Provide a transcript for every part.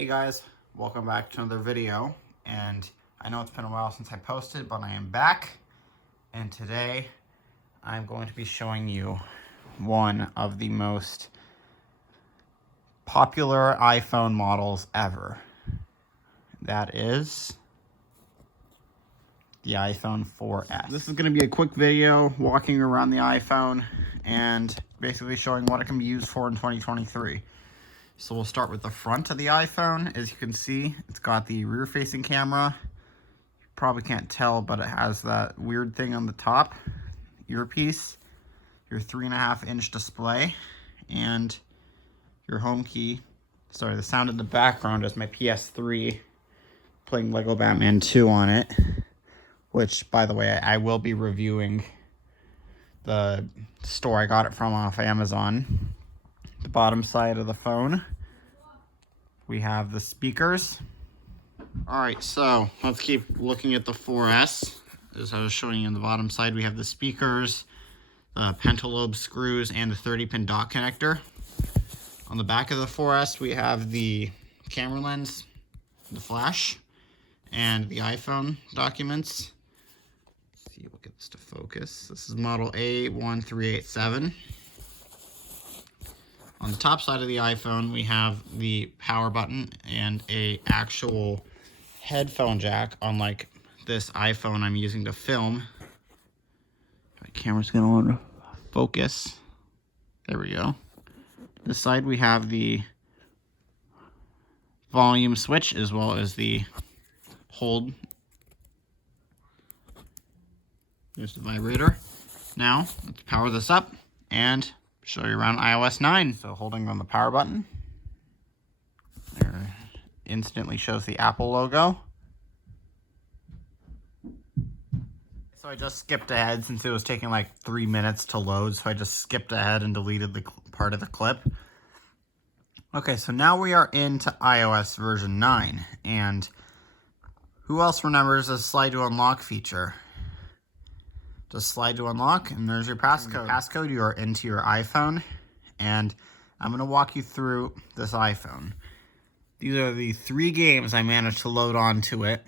Hey guys, welcome back to another video, and I know it's been a while since I posted, but I am back, and today I'm going to be showing you one of the most popular iPhone models ever. That is the iPhone 4S. This is going to be a quick video walking around the iPhone and basically showing what it can be used for in 2023. So we'll start with the front of the iPhone. As you can see, it's got the rear-facing camera. You probably can't tell, but it has that weird thing on the top, earpiece, your 3.5-inch display, and your home key. Sorry, the sound in the background is my PS3 playing Lego Batman 2 on it, which, by the way, I will be reviewing the store I got it from off Amazon. The bottom side of the phone, we have the speakers. Alright, so let's keep looking at the 4S. As I was showing you on the bottom side, we have the speakers, pentalobe screws, and the 30-pin dock connector. On the back of the 4S, we have the camera lens, the flash, and the iPhone documents. Let's see, we'll get this to focus. This is model A1387. On the top side of the iPhone, we have the power button and a actual headphone jack, unlike this iPhone I'm using to film. My camera's gonna want to focus. There we go. This side we have the volume switch as well as the hold. There's the vibrator. Now, let's power this up and show you around iOS 9. So holding on the power button, there instantly shows the Apple logo. So I just skipped ahead since it was taking like 3 minutes to load. So I just skipped ahead and deleted the part of the clip. Okay, so now we are into iOS version 9. And who else remembers the slide to unlock feature? Just slide to unlock, and there's your passcode. Passcode, you are into your iPhone, and I'm going to walk you through this iPhone. These are the 3 games I managed to load onto it.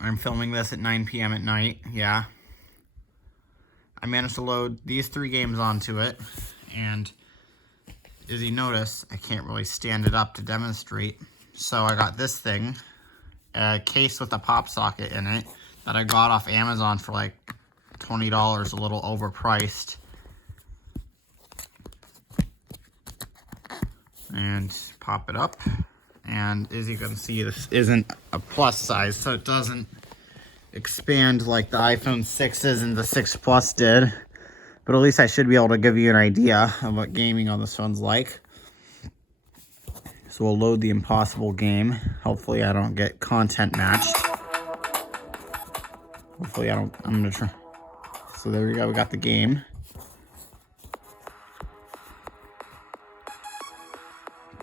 I'm filming this at 9 p.m. at night, yeah. I managed to load these 3 games onto it, and as you notice, I can't really stand it up to demonstrate. So I got this thing, a case with a pop socket in it, that I got off Amazon for like $20, a little overpriced. And pop it up. And as you can see, this isn't a plus size, so it doesn't expand like the iPhone 6s and the 6 Plus did. But at least I should be able to give you an idea of what gaming on this phone's like. So we'll load the Impossible game. Hopefully I don't get content matched. Hopefully I'm gonna try. So there we go, we got the game.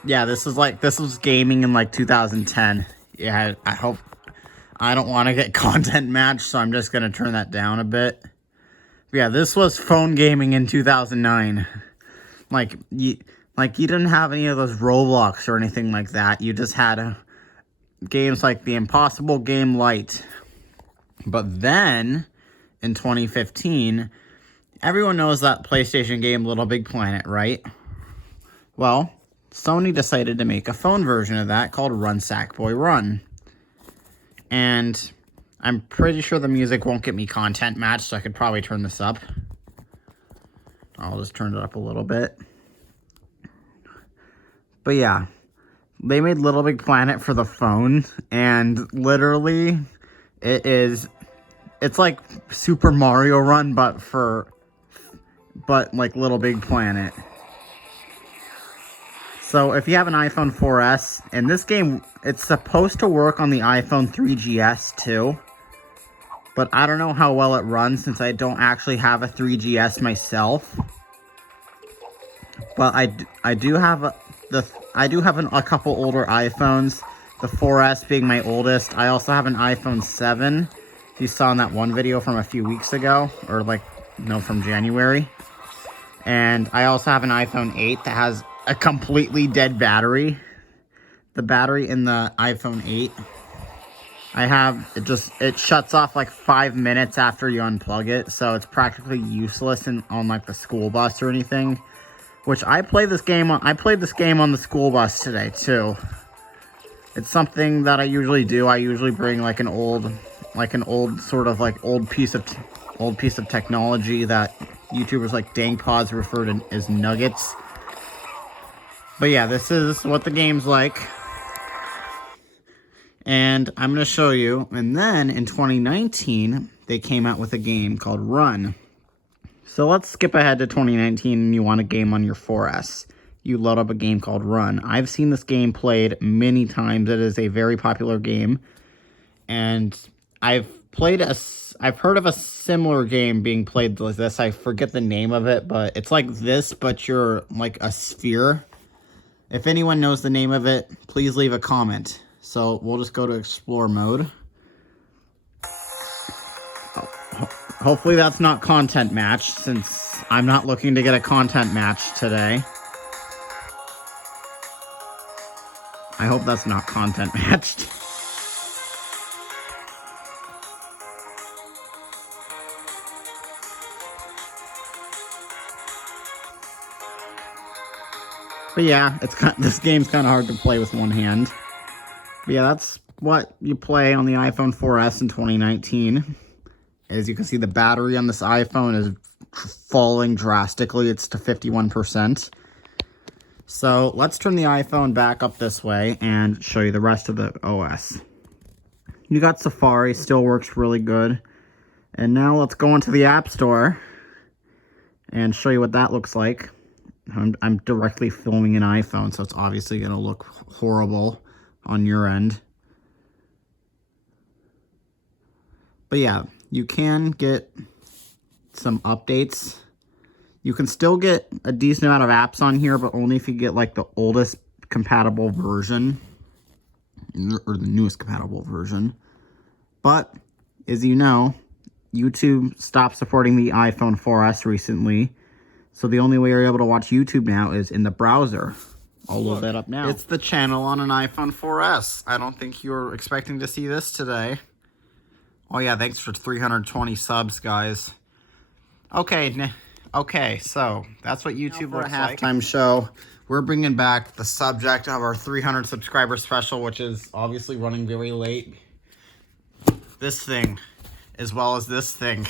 Yeah, this was gaming in like 2010. Yeah, I hope, I don't want to get content matched, so I'm just gonna turn that down a bit. But yeah, this was phone gaming in 2009. Like you didn't have any of those Roblox or anything like that. You just had games like the Impossible Game Lite. But then, in 2015, everyone knows that PlayStation game Little Big Planet, right? Well, Sony decided to make a phone version of that called Run Sackboy Run. And I'm pretty sure the music won't get me content matched, so I could probably turn this up. I'll just turn it up a little bit. But yeah, they made Little Big Planet for the phone, and literally, it's like Super Mario Run, but like Little Big Planet. So if you have an iPhone 4S, and this game, it's supposed to work on the iPhone 3GS too. But I don't know how well it runs since I don't actually have a 3GS myself. But I do have a couple older iPhones. The 4S being my oldest. I also have an iPhone 7. You saw in that one video from a few weeks ago, or from January. And I also have an iPhone 8 that has a completely dead battery. the battery in the iPhone 8, it shuts off like 5 minutes after you unplug it, so it's practically useless on like the school bus or anything. Which I played this game on the school bus today too. It's something that I usually do. I usually bring like an old piece of technology that YouTubers like DangPaws refer to as nuggets. But yeah, this is what the game's like. And I'm going to show you. And then in 2019, they came out with a game called Run. So let's skip ahead to 2019 and you want a game on your 4S. You load up a game called Run. I've seen this game played many times. It is a very popular game. And I've heard of a similar game being played like this. I forget the name of it, but it's like this, but you're like a sphere. If anyone knows the name of it, please leave a comment. So we'll just go to explore mode. Hopefully that's not content match, since I'm not looking to get a content match today. I hope that's not content matched. But yeah, this game's kind of hard to play with one hand. But yeah, that's what you play on the iPhone 4S in 2019. As you can see, the battery on this iPhone is falling drastically. It's to 51%. So let's turn the iPhone back up this way and show you the rest of the OS. You got Safari, still works really good. And now let's go into the App Store and show you what that looks like. I'm directly filming an iPhone, so it's obviously going to look horrible on your end. But yeah, you can get some updates. You can still get a decent amount of apps on here, but only if you get like the oldest compatible version or the newest compatible version. But as you know, YouTube stopped supporting the iPhone 4S recently. So the only way you're able to watch YouTube now is in the browser. I'll load that up now. It's the channel on an iPhone 4S. I don't think you were expecting to see this today. Oh yeah, thanks for 320 subs, guys. Okay, so that's what YouTube looks like. Halftime show. We're bringing back the subject of our 300 subscriber special, which is obviously running very late. This thing, as well as this thing.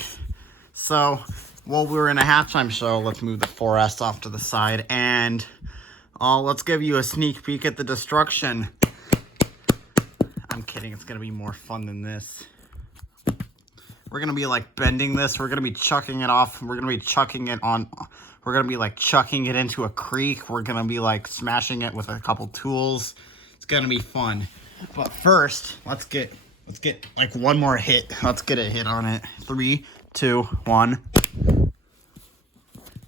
So while we're in a halftime show, let's move the 4S off to the side and let's give you a sneak peek at the destruction. I'm kidding, it's gonna be more fun than this. We're gonna be like bending this, we're gonna be chucking it off, we're gonna be chucking it like chucking it into a creek, we're gonna be like smashing it with a couple tools. It's gonna be fun. But first, let's get like one more hit. Let's get a hit on it. 3, 2, 1.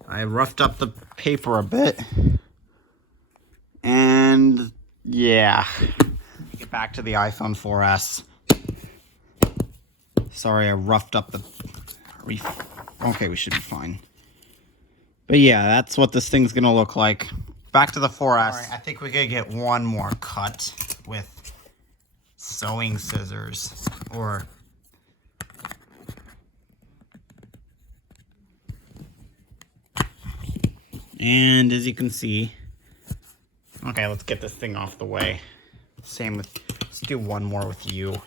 I roughed up the paper a bit. And yeah. Get back to the iPhone 4S. Sorry, I roughed up the... Okay, we should be fine. But yeah, that's what this thing's gonna look like. Back to the 4S. Alright, I think we could get one more cut with sewing scissors. Or... And as you can see... Okay, let's get this thing off the way. Same with... Let's do one more with you.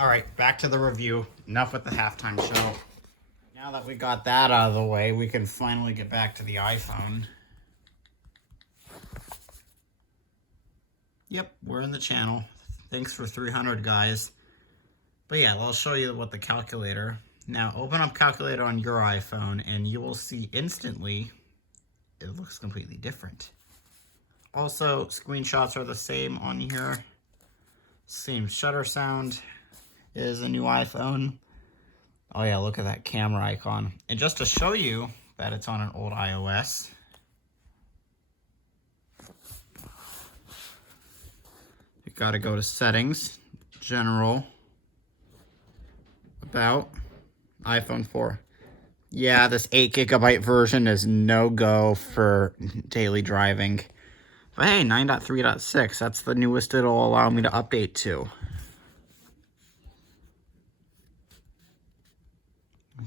Alright, back to the review. Enough with the halftime show. Now that we got that out of the way, we can finally get back to the iPhone. Yep, we're in the channel. Thanks for 300, guys. But yeah, I'll show you what the calculator. Now, open up calculator on your iPhone, and you will see instantly it looks completely different. Also, screenshots are the same on here. Same shutter sound is a new iPhone. Oh yeah, look at that camera icon. And just to show you that it's on an old iOS, you gotta go to settings, general about iPhone 4. Yeah, this 8GB version is no-go for daily driving. But hey, 9.3.6, that's the newest it'll allow me to update to.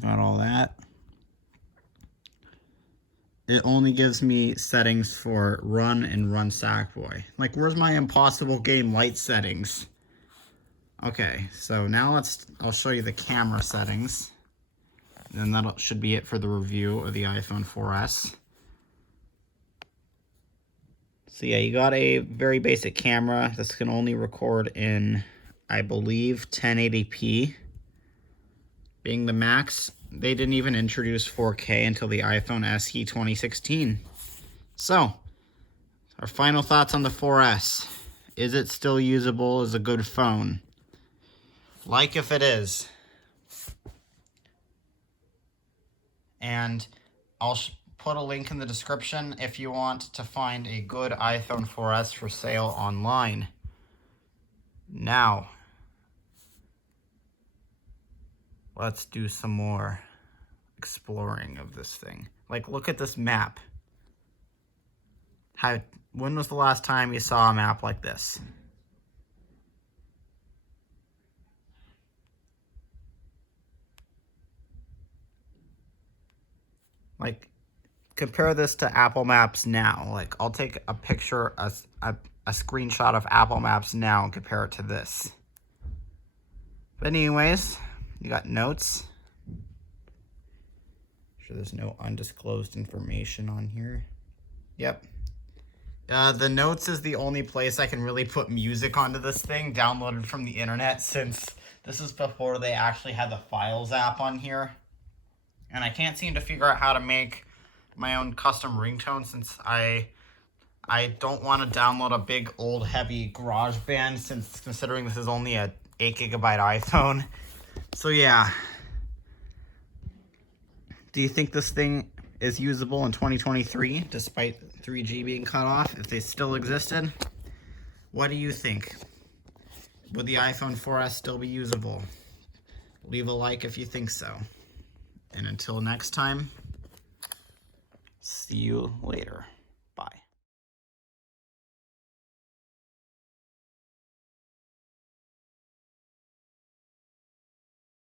Got all that. It only gives me settings for run and run Sackboy. Like, where's my impossible game light settings? Okay, so now I'll show you the camera settings. And that should be it for the review of the iPhone 4S. So yeah, you got a very basic camera. This can only record in, I believe, 1080p. Being the max. They didn't even introduce 4K until the iPhone SE 2016. So, our final thoughts on the 4S. Is it still usable as a good phone? Like if it is. And I'll put a link in the description if you want to find a good iPhone 4S for sale online. Now, let's do some more exploring of this thing. Like, look at this map. When was the last time you saw a map like this? Like, compare this to Apple Maps now. Like, I'll take a picture, a screenshot of Apple Maps now and compare it to this. But anyways, you got notes. Sure there's no undisclosed information on here. Yep. The notes is the only place I can really put music onto this thing, downloaded from the internet, since this is before they actually had the Files app on here. And I can't seem to figure out how to make my own custom ringtone, since I don't want to download a big old heavy GarageBand, since considering this is only a 8GB iPhone. So yeah. Do you think this thing is usable in 2023, despite 3G being cut off, if they still existed? What do you think? Would the iPhone 4S still be usable? Leave a like if you think so. And until next time, see you later. Bye.